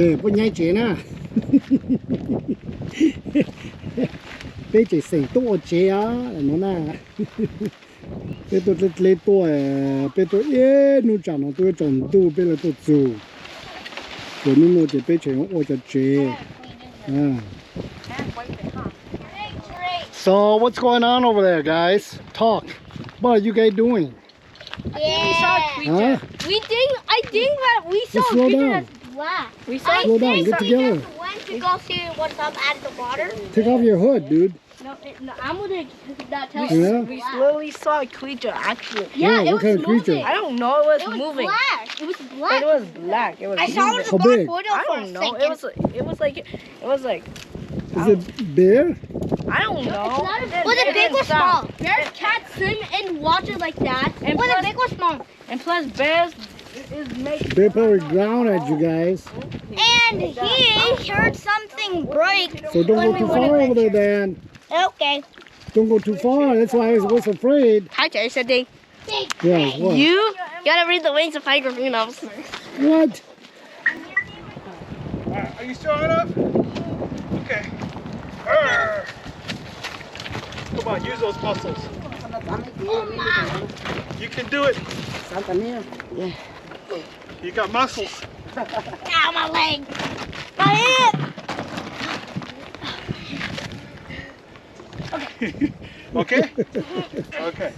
chế bữa nhai chế na bây chế sinh to chế á nó na bây tôi lấy to bây tôi nu chẳng nó tôi trồng tu bây là tôi chủ rồi nu chế bây chế nó cho chế So what's going on over there, guys? Talk. What are you guys doing? We saw a creature. Huh? I think that we saw a creature that's black. We saw. Slow down. Get together. We just went to go see what's up at the water. Take off your hood, dude. No, I'm gonna tell you. We literally saw a creature, actually. Yeah, it what was kind of creature? moving. I don't know. It was moving. Black. It was black. It was black. It was. I saw it How was a big? black I don't know. It was like. Is it bear? I don't know. Was it big or small? Bears can't swim in water like that. And was plus- it big or small? And plus, bears is make. They probably ground at you guys. And he heard something break. So don't go too far over there, Dan. Okay. Don't go too far. That's why I was afraid. Hi, Jason. Yeah. What? You gotta read the wings of tiger hnoovs. What? Are you strong enough? Okay. Arr. Come on, use those muscles. You can do it. You got muscles. Ow, my leg. My hip. Okay? Okay.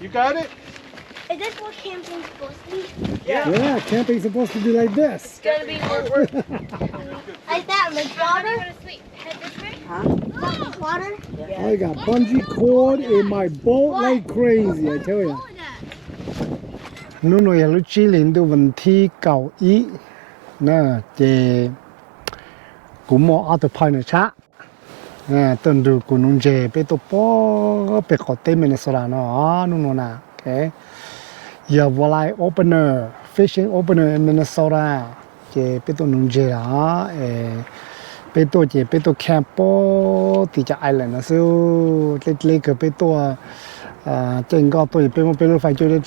You got it? Is this what camping's supposed to be? Yeah, camping's supposed to be like this. It's gonna be Like that, like water? Huh? Water? I got bungee cord in my boat like crazy, I tell you. Nó nói là chỉ lên từ vấn thi cầu ý, nè, thì cũng mua ở từ phải nữa cha, nè, tuần đầu cũng nung chế, bây giờ bỏ bị khó tên mình sora nó, nó nói nè, okay. Giờ walleye opener, fishing opener in Minnesota, chế bây giờ nung chế đó, bây giờ chế bây giờ campo thì cho island nó siêu, lấy cái bây giờ trên có tôi bây giờ phải chơi lết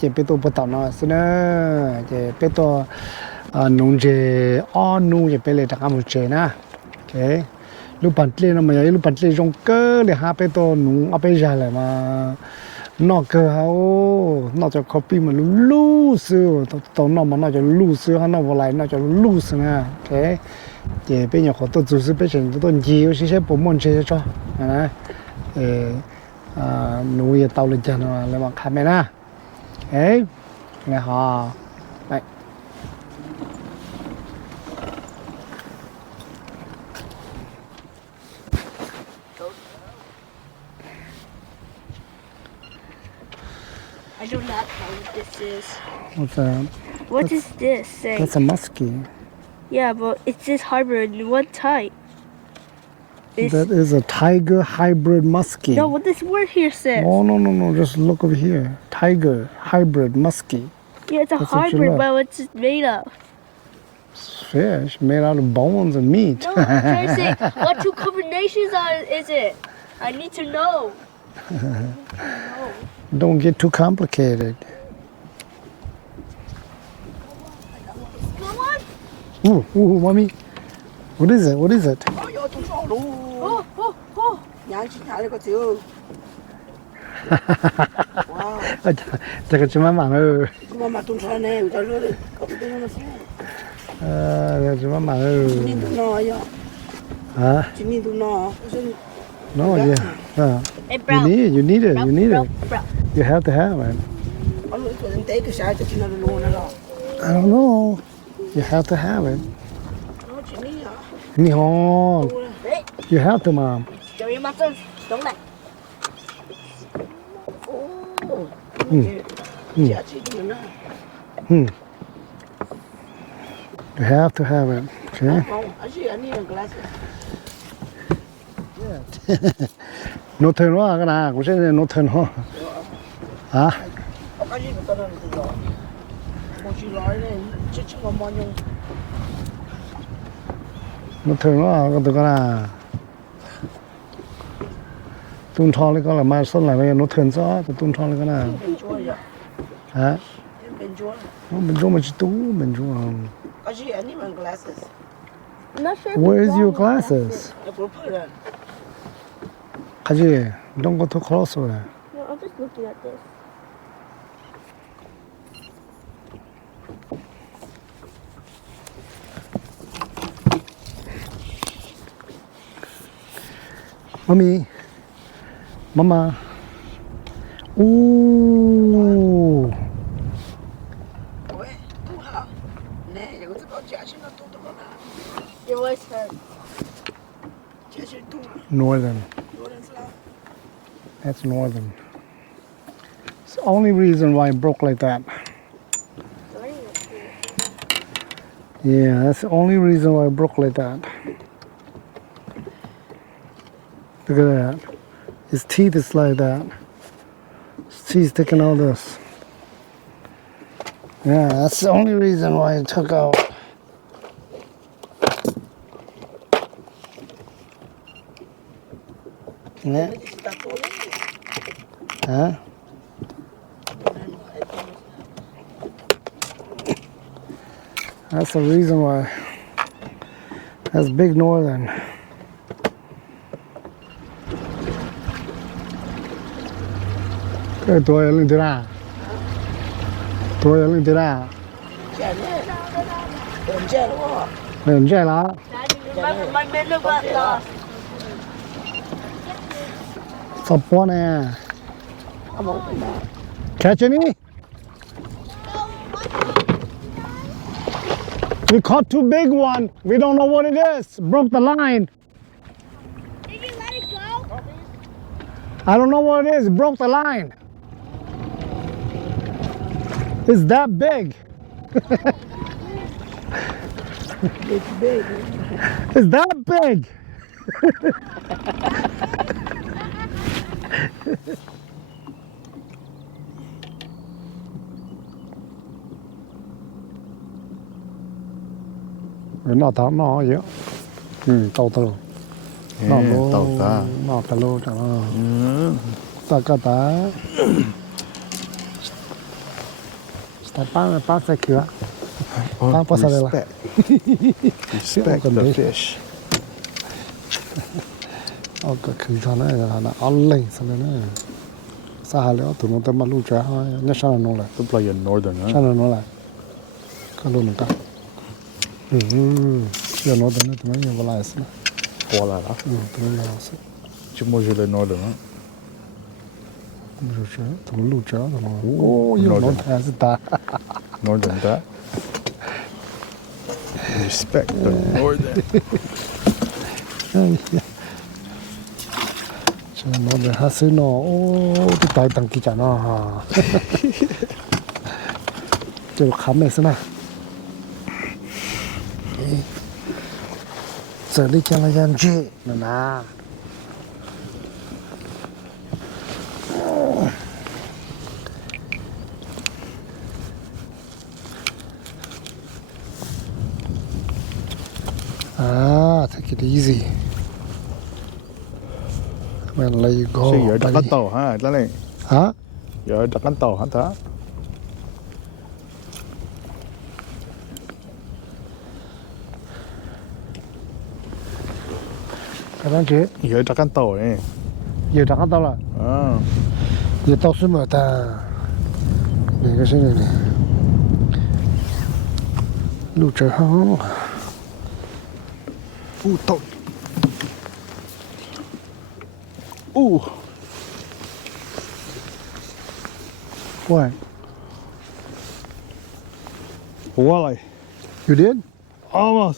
chỉ bây giờ bắt đầu nó xin chỉ bây giờ nung chế nung chỉ bây giờ đang làm chế na, ok, lúc bắt lết nó mà lúc bắt lết trong cơ thì ha bây giờ nung ở bây giờ là mà nó cơ hao nó cho copy mà lu sư tao nó mà nó cho lu sư ha nó vào lại nó cho lu sư na, ok, chỉ bây giờ họ tôi chủ sự bây giờ tôi nhiều sẽ bộ môn chế cho, này, nuôi tàu lên chân là bằng camera, ấy, nghe họ, này, I do not know what this is. what's that? What does this say? That's a muskie. Yeah, but it says hybrid. What type? That is a tiger hybrid muskie. No, what this word here says. Oh no! Just look over here. Tiger hybrid muskie. Yeah, it's a That's what you hybrid, look. but what's it made of? Fish made out of bones and meat. No, I'm trying to say, what two combinations is it? I need to know. Don't get too complicated. Ooh, mommy. What is it? What is it? Oh. Chắc chắn mà ơi. Chắc mà ơi. Hả? No, yeah. Hey, bro. You need it. You need bro, it. bro. You have to have it. I don't know. You have to have it. Nihon. You have to, Mom. Show your muscles. Don't let. You have to have it. Okay. Nó thường nó cái nào cũng sẽ nó thường nó. Hả? Nó thường nó cái từ cái nào? Tung thọ lấy cái là mai xuân lại bây giờ nó thường gió, tung thọ lấy cái nào? Hả? mình cho mà chỉ tú mình cho glasses. I'm not sure. Where is your glasses? Kaji, don't go too close with it. No, I'm just looking at this. Mommy, Mama. Ooh. Your voice hurt. Northern. That's northern. It's the only reason why it broke like that. Yeah, that's the only reason why it broke like that. Look at that. His teeth is like that. His teeth taking all this. Yeah, that's the only reason why it took out. Yeah. Huh? That's the reason why. That's big northern. Cái tuổi lên thế nào? Tuổi lên thế nào? Lên chơi lá. Remember my minnow got lost. Stop one nè. Catch any? We caught too big one. We don't know what it is. Broke the line. Did you let it go? I don't know what it is. Broke the line. It's that big. It's big. It's that big. Nó tao nó vậy. Tao tao. Nó tao ta. Nó tao lô tao. Ta cả ta. Stop pa sa kira. Pa pa sa la. Respect the fish. Cái khử cho nó là ăn lên sao nữa. Sao nữa tụi nó tới mà lưu trả nhớ sao nó lại. To play in northern, huh? Sao nó lại. Cái luôn cả. Giờ nó tới nó tụi nó nhiều vào lại xí. Qua lại đó. Tụi nó vào xí. Chứ mua gì lên northern, huh? Tụi nó lưu trả tụi nó. Ô, yêu nó thà xí ta. Northern that. Respect the northern. Cho nó để hát xí nó. Ô, cái tay tăng kỳ chả nó ha. Cho nó khám này xí nè. Giờ đi cho nó dàn chê nè nè. Take it easy. Man, let you go. Chứ giờ đặt cái tàu ha, đó này. Hả? Giờ đặt cái tàu hả ta? Cái đó chứ. Giờ đặt cái tàu này. Giờ đặt cái tàu là. Giờ tàu xuống mà ta. Này cái này này. Lưu trời không? Tàu. What? Qua lại. You did? Mà.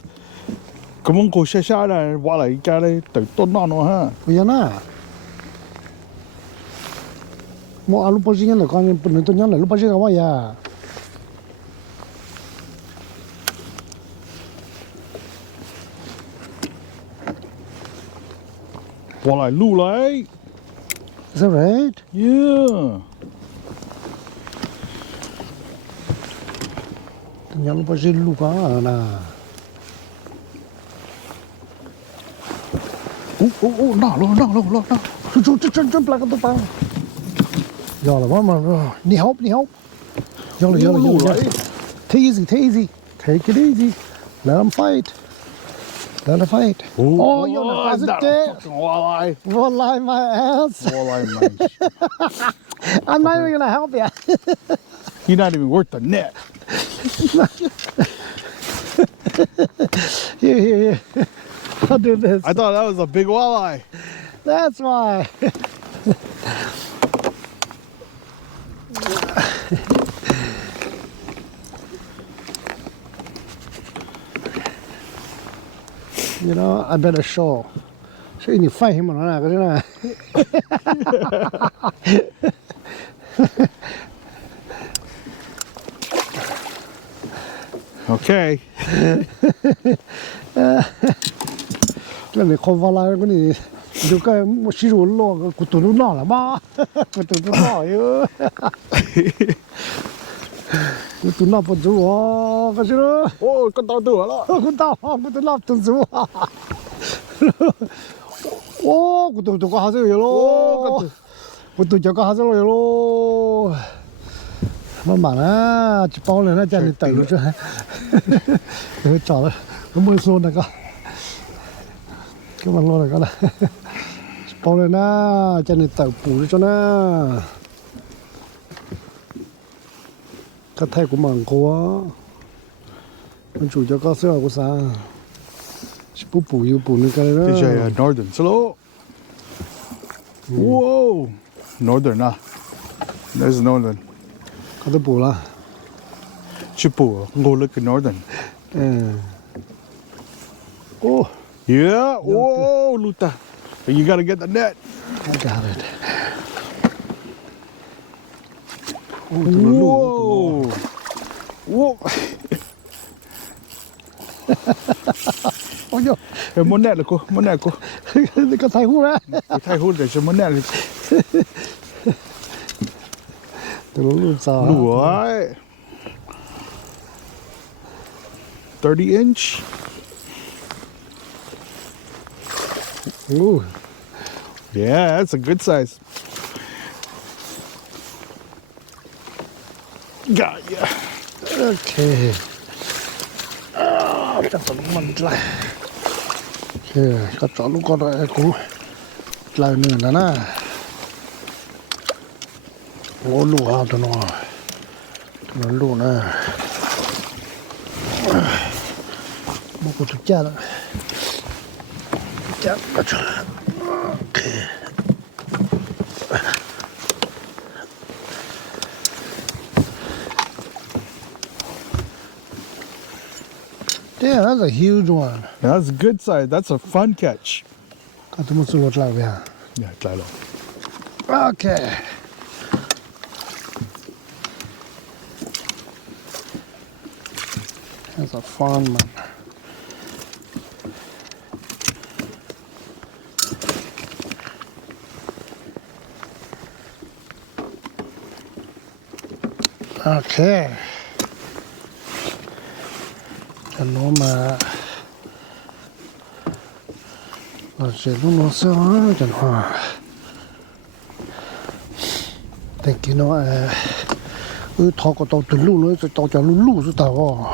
Cái mông cổ xa xa này, qua lại cái đây, từต้น non nữa ha. Bây giờ nè. Mo alu bao nhiêu là con mình tôi nhớ là lúc bao nhiêu cái vậy? Qua lại lưu lại. Is that right? Yeah. Tôi nhớ lúc bao nhiêu lúc đó nè. Nó. Chút là cái tao. Giờ là mà đi hộp. 有了有了有了 Take easy, take easy. Take it easy. Let them fight. Let them fight. Oh, you know, that's it. Walleye. Walleye my ass. Walleye, man. I'm not even gonna help you. You're not even worth the net. Here. I'll do this. I thought that was a big walleye. That's why. You know, I better show. 所以你放什么了？可是呢？ Okay. 那你看法啦，我你就该我洗手落个骨头都闹了吧？骨头都闹哟，骨头闹不足啊，可是咯， Oh, con tao tửa đó. 骨头闹不足啊。哦，骨头ก็หาซื้ออยู่咯，骨头就ก็หาซื้ออยู่咯。慢慢啦，一包人那家里等着这还，找了，我没说那个。 cái bằng lô này con này bao này na cho nên tàu phủ cho na cái thay của mảng cô con chủ cho có sữa của sao phủ yêu phủ cái đó This is northern. Slow. Whoa. Northern, ah. There's northern. có tới phủ là Chipu. Go look at northern. oh Yeah. Whoa, Luta. But you gotta get the net. I got it Whoa. Whoa. ôi Hey, muốn net là cô, muốn net cô. cái cái thay hút á Cái thay hút để cho muốn net. từ lúc luôn sao Lúa. 30 inch. Ooh. Yeah, that's a good size. Got ya. Okay. Chắc phải mình lại. Okay, có chỗ lúc con này cũng lại nữa đó nè. Ô lù hao cho nó lù nè. Một cái thực chất đó. Chắc có chỗ. Okay. Yeah, that's a huge one. That's a good size. That's a fun catch. Có thể một số lột lại về hả? Yeah, try it. Okay. That's a fun one. Okay. Cho nó mà nó sẽ lúc nó sẽ cho nó thank you nó thọ có tàu từ lúc nó sẽ tàu cho lúc rồi tàu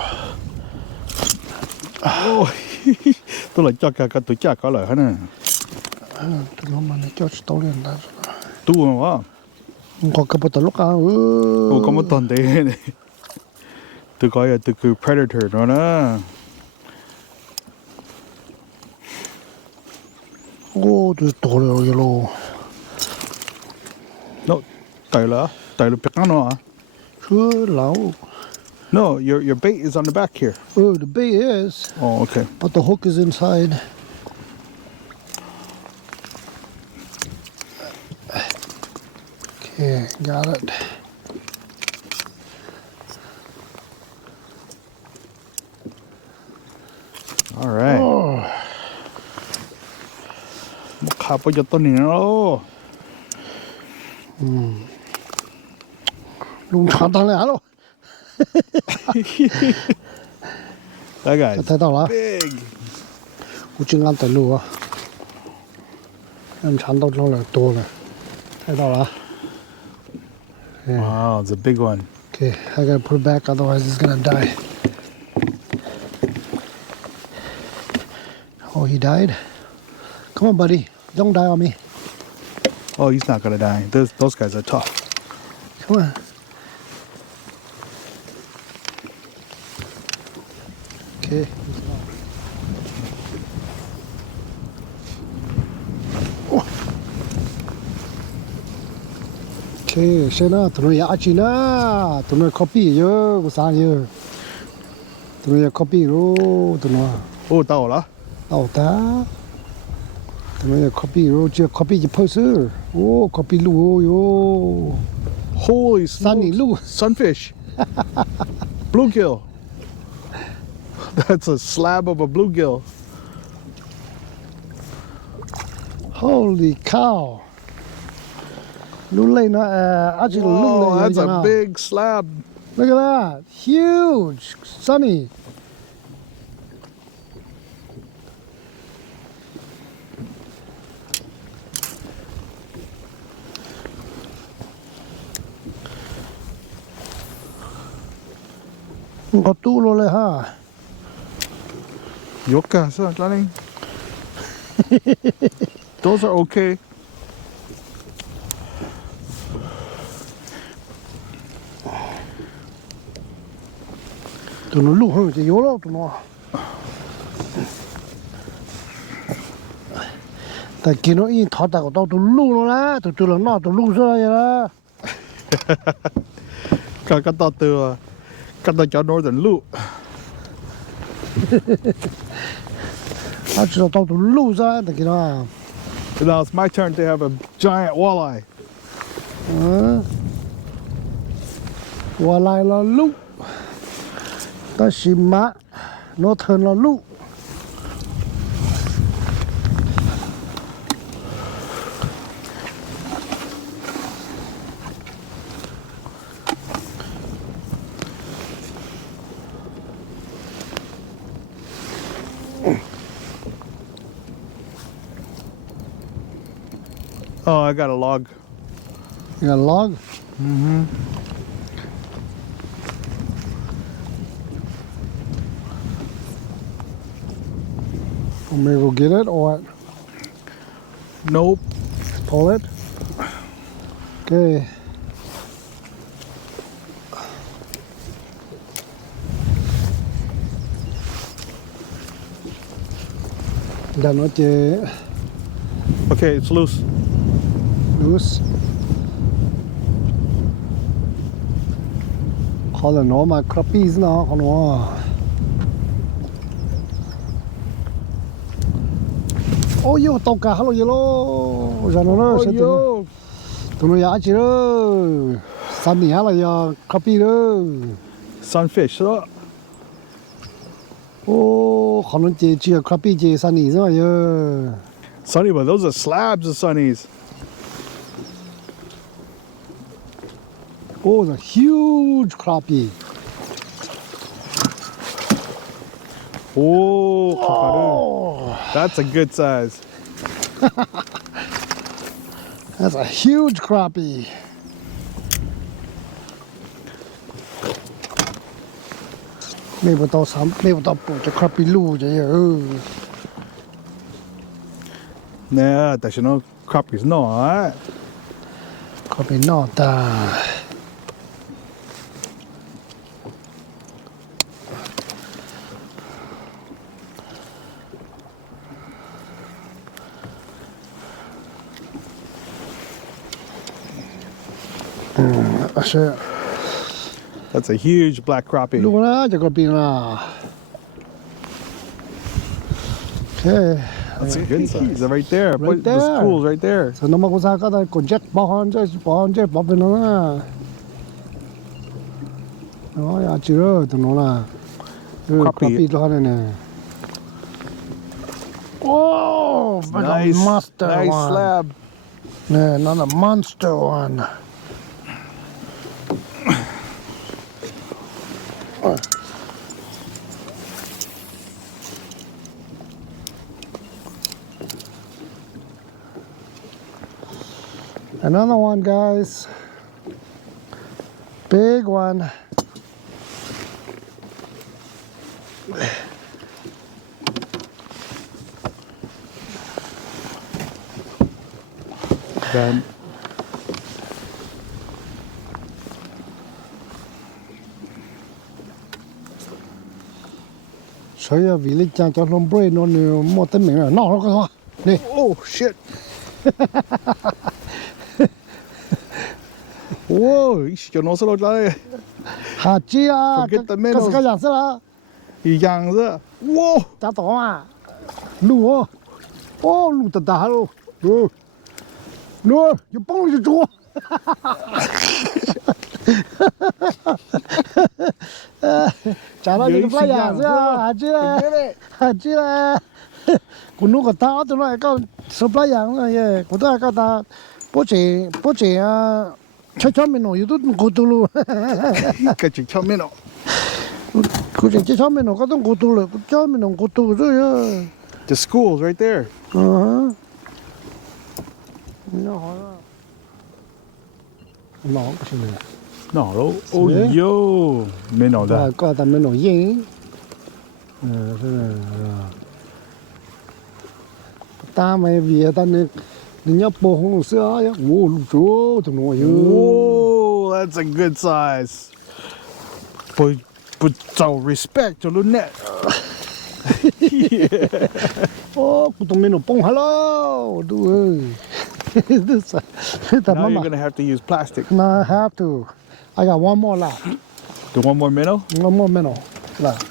Oh, tôi lại cho cả tuổi trẻ có lời hết nè. từ nó mà nó cho tàu lên đó Tu mà quá. có cái bữa tàu lúc nào Ủa có một tuần đấy này. Tôi coi là từ cái predator đó đó. ô từ to rồi rồi No, tại là biết nó à? chưa lâu No, your bait is on the back here. the bait is Oh, okay. but the hook is inside. Okay, got it. All right. Oh, Một hộp cho tôi này nó. luôn thằng thằng này luôn. That guy's Thấy tao là big. của chính ăn tới luôn á. Em chán tao lâu là to này. Thấy tao là. Wow, it's a big one. Okay, I gotta put it back, otherwise it's gonna die. Oh, he died? Come on, buddy. Don't die on me. Oh, he's not gonna die. Those guys are tough. Come on. Okay. Oh. Okay, xem nào, tụi nó giá trị na, tụi nó copy nhớ, có sao nhớ. Tụi nó copy rồi, tụi nó. Oh, tao là. Tao ta. Tụi nó copy rồi, chưa copy chỉ post rồi. Oh, copy luôn yo. Holy Sunny smokes. Lou. Sunfish. Bluegill. That's a slab of a bluegill. Holy cow. Lúc lên nó actually lúc Whoa, lên that's a big slab. Look at that. Huge. Sunny. Có tu luônเลยha. Yucca, so Johnny. Those are okay. Tụi nó lụ hơn chỉ yếu đâu tụi nó. Tại kia nó in thọ tại của tao tụi lụ nó lá, tụi nó tụi lụ rồi đó. Cắt tao cho Northern Loop. À chỉ là tao tụi lụ ra tại kia nó. Now it's my turn to have a giant walleye. Qua lại là lụ. Ta xì má, nó thân là lụ. Oh, I got a log. You got a log? Mm-hmm. Want me to go get it or what? Nope. Pull it? Okay. Đã nói chứ Okay, it's loose. loose. Có là nó mà crappies nó còn nó. Ôi yo, tàu cá hello yellow. Ra nó Oh, sẽ yo. tụi nó giá chứ đó. San nỉ là giờ crappie đó. Sunfish. So. Ô, còn nó chỉ là crappie chỉ san nỉ rồi giờ. Sunny, but those are slabs of sunnies. Oh, it's a huge crappie. Oh, that's a good size. That's a huge crappie. Maybe tao bổ cho crappie lu chứ giờ. Nah, that should know crappies. No, alright. Crappie nó ta. That's a huge black crappie. Lu na cho crappie na. Okay. That's a good size. They're right there. Right The there. school's right there. So nó mà có sao cái đây còn jet bỏ bên nó na. Nó ya chứ rồi tụi nó là. Crappie đó này nè. Oh, Nice, monster nice one. slab. Yeah, not a monster one. Another one, guys. Big one. Then所以vì lý trang cho lông bơi nó mua tên mình là nó cái hoa. Nè. oh shit. Whoa, cho nó solo lại. Hả chi à? Forget the minnows. Cái dạng sao? Ý dạng ra. Whoa. Chả tỏ à? Lù à? Ô, lù tạt tạt luôn. Lù. Lù, you bông lên chỗ. Chả nói gì cái dạng ra, hả chi à? Hả chi à? Cũng nó có tao tụi nó có sập lại dạng rồi, cũng tôi có ta bố chị à, cho mình nói tụi nó tụi luôn. Cái chuyện cho mình nó. Cô chỉ cho mình nó có tụi tụi rồi, cho mình nó tụi rồi. The school's right there. Nó hỏi nó cái gì? No, oh yo, mình nó đó. Có ta mình nó gì? Ta mày vì ta nên nhấp bộ không sữa á, wow, lục chúa tụi nó Whoa, that's a good size. But so respect cho luôn nè. ô, tụi mình nó bông hello, đuôi. Now you're gonna have to use plastic. No, I have to. I got one more left. Do one more minnow? One more minnow left.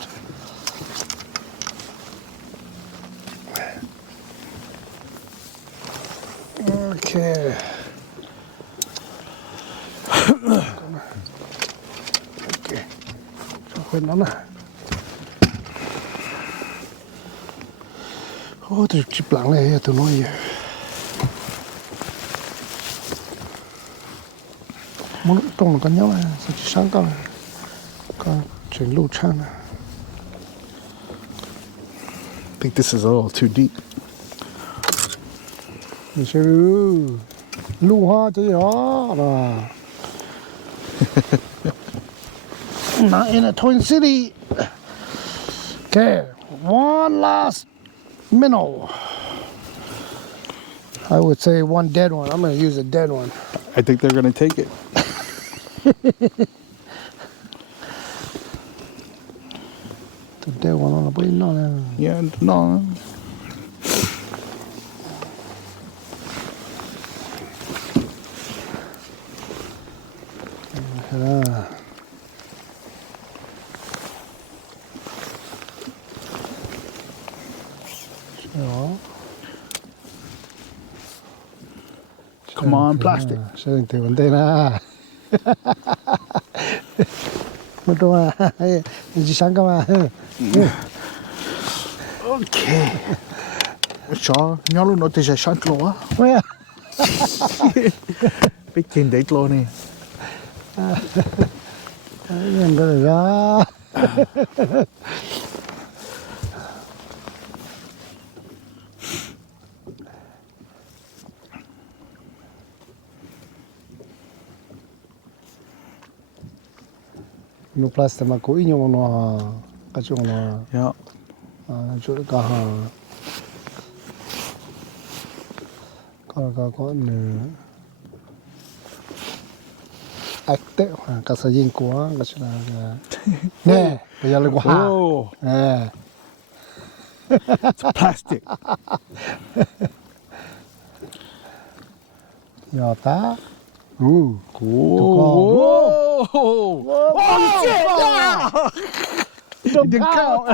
Okay. Okay. Cho quên nó nè. Ô, tụi chip lặng này tụi nó gì? Muốn trong là con nhau này, sao chỉ sáng con chuyển lưu trang này. I think this is a little too deep. Mình sẽ lưu hoa cho gió rồi. Not in a Twin City. Okay, one last minnow. I would say one dead one. I'm going to use a dead one. I think they're gonna take it. The dead one on the blade, no. Yeah, no. Come on, plastic. Sẽ đừng từ vấn đề na. Mất đâu à? Chỉ sáng cơ mà. Okay. Cho nhau luôn nó thì sẽ sáng lúa. Mẹ. Biết trên đấy lúa này. Nhìn cái ra. Nó plastic mà cố ý nhau nó cái chỗ nó Yeah. chỗ cả có nữa ách tệ cả sợi dây của cái chỗ là nè bây giờ là quá Oh, nè it's plastic. giờ ta Whoa. Oh shit! Yeah. It didn't count.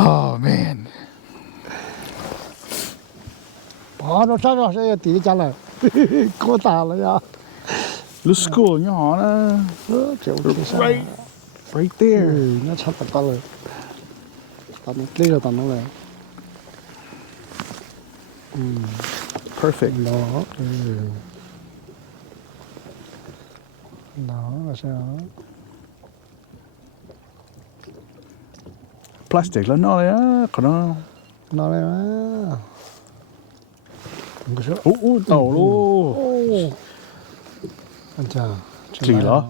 Oh man. bỏ nó sao nó sẽ tỉ chả là cô ta là ya Lúc school nhỏ nó triệu cái sao right there. nó chắc là ta rồi ta nó lấy rồi ta nó này Perfect. Đó là sao? Plastic là nó á, còn nó 拿来啊！可是哦，到喽！哦，anh chà, Gì đó?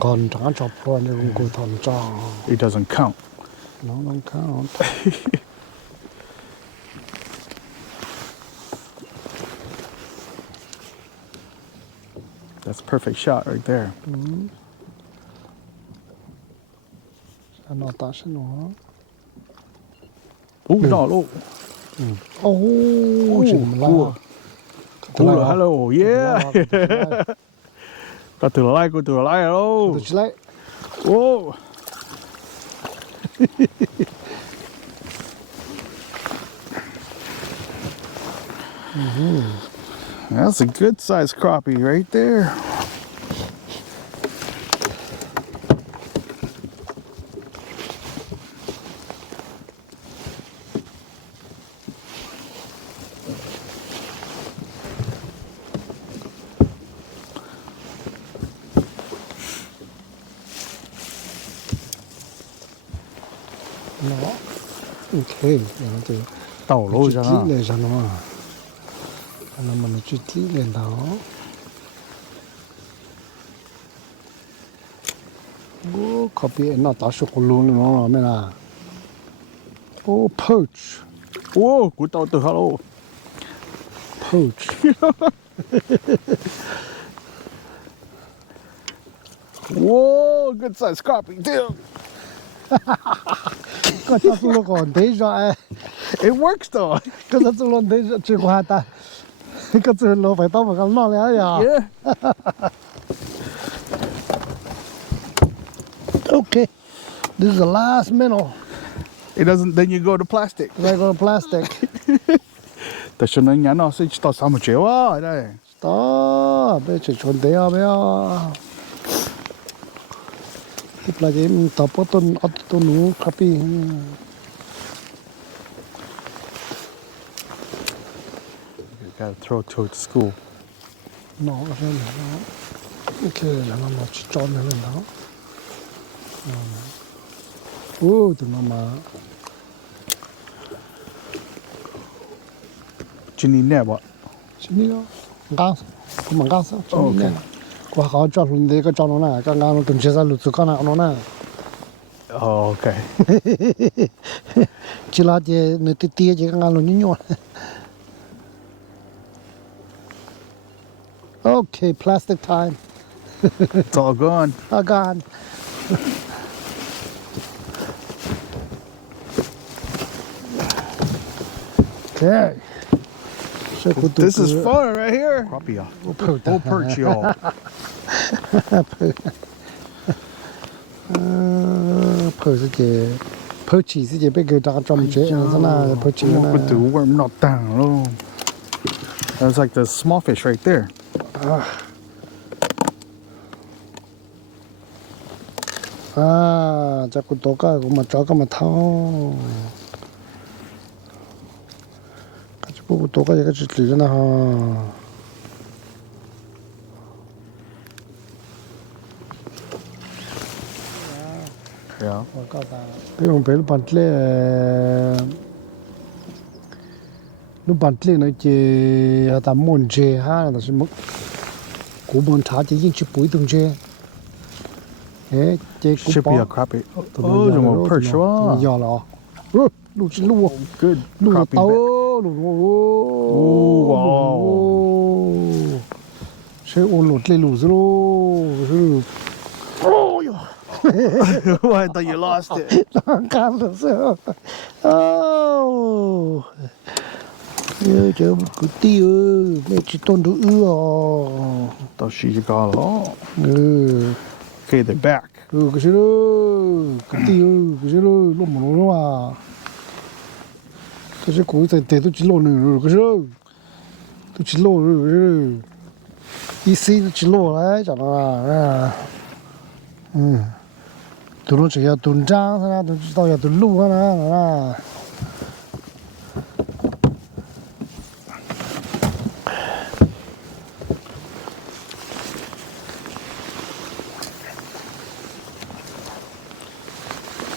Còn trả chọc qua nhưng cô thằng cho It doesn't count. nó không count. That's a perfect shot right there. Nó ta sẽ nó. Đó luôn. Chừng la. Hello, yeah. Có từ lại, có từ lại đâu. Tôi chỉ lấy. Whoa. That's a good sized crappie right there. Nó. Ok, nó từ Tàu lôi ra. Chút lên ra nó mà. Nó mà nó chút lên đó. Ô, copy nó ta số của luôn nó mày là. Ô, poach. Whoa, của tàu từ hello. Poach. Whoa, good sized crappie too. Có cho tôi còn thấy rõ. It works though. Có cho tôi thấy rõ chưa qua ta. Có cho nó phải tao mà không nói nữa ya. Yeah. Okay. This is the last minnow. It doesn't, then you go to plastic. I go to plastic. Tại sao nó nhắn nó sẽ tao sao mà chéo á đây. Đó, bây giờ chuẩn đấy à bây giờ. Tiếp là cái tập có tôn nú crappie. You gotta throw to at school. Nó ra nó. Ok là nó chỉ tròn lên đó. Ô, tụi nó mà. Chỉ nhìn nè bọn. Chỉ đi đó. Ngang, không bằng ngang sao? Ok. Qua khó cho luôn đấy cái cho nó nè, cái ngang nó từng chia ra lụt con nào nó nè. Oh, okay. Chỉ là chỉ nơi tia chỉ cái ngang nó nhnhỏ. Okay, plastic time. It's all gone. Gone. Okay. So This is fun right here. Crappie. We'll perch y'all. Perch is the bigger drum jet. Perch. Put the worm not down. Oh. That's like the small fish right there. 자꾸 또가 그만 저거만 타오. 같이 보고 또가 얘가 줄리잖아. Yeah. Cái bé nó bắn lê nó chỉ ta muốn chơi ha là sẽ mất cú bắn thả chỉ những chiếc bụi tung chơi. Thế chơi cú Should be a bắn. crappie. Oh, dùng một perch quá. Giờ là. Lụt chỉ lụt. Good. Lụt Crappie tao bait. lụt. Wow. Sẽ ôn lụt lên lụt rồi. I thought you lost it. Can't listen. Oh. Yeah, chứ cứ tiêu mẹ chỉ tôn đủ Thought she got it all. Ừ. Okay, they're back. Cái gì đó, cái gì đó, lúc mà nó mà. Cái gì cũng phải tôi chỉ lo nữa, cái gì đó. Tôi chỉ lo nữa. Easy tôi chỉ lo đấy, chẳng là. Tụi nó chỉ là tuần trang thôi, tụi tao là tuần lũ thôi nè.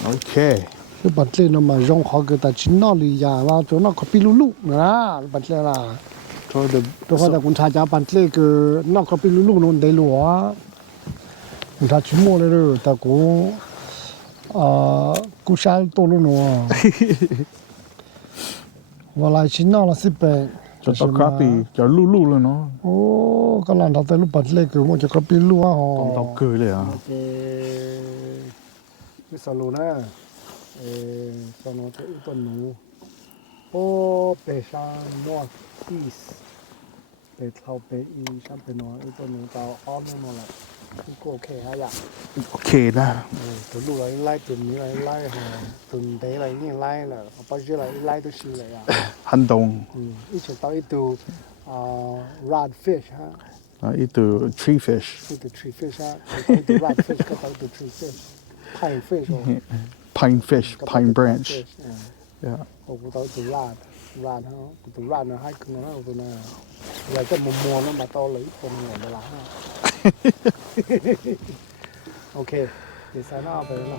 Okay. cái bật lên nó mà rong khó cái ta chín nó lì già là chỗ nó có pi lulu nữa bật lên là Thôi được. tôi phải là cũng cha cha bật lên cái nó có pi lulu nó đầy lúa cũng cha chín mua rồi ta cũng cũng sao to luôn nữa và lại chín nó là xếp bè Cho tao crappie, cho lulu luôn nó. ô cái lần đầu tiên lúc bật lên cái một cho có pi lulu Tao tao cườiเลยà. cái salon á sau nó tới tuần nụ ô bề sang north east bề thâu bề y sang bề north tuần nụ tao on nó là cũng có ok hả dạ โอเคนะ tuần nụ lại lai tuầnนี้lại lai hả tuần đấy lại như lai là bao nhiêu lại lai tôi xíu lại à ฮันดง ít chỗ tao ít từ radfish ha อีตัว tree fish ít từ tree fish ha tao ít từ radfish cái tao ít từ tree fish pine fish pine fish pine branch yeah Ồ, tao từ rad ha, từ rad nó hai con nó từ này, giờ cái mùa nó mà tao lấy con nhỏ để làm ha. Ok, thì sao nó về nó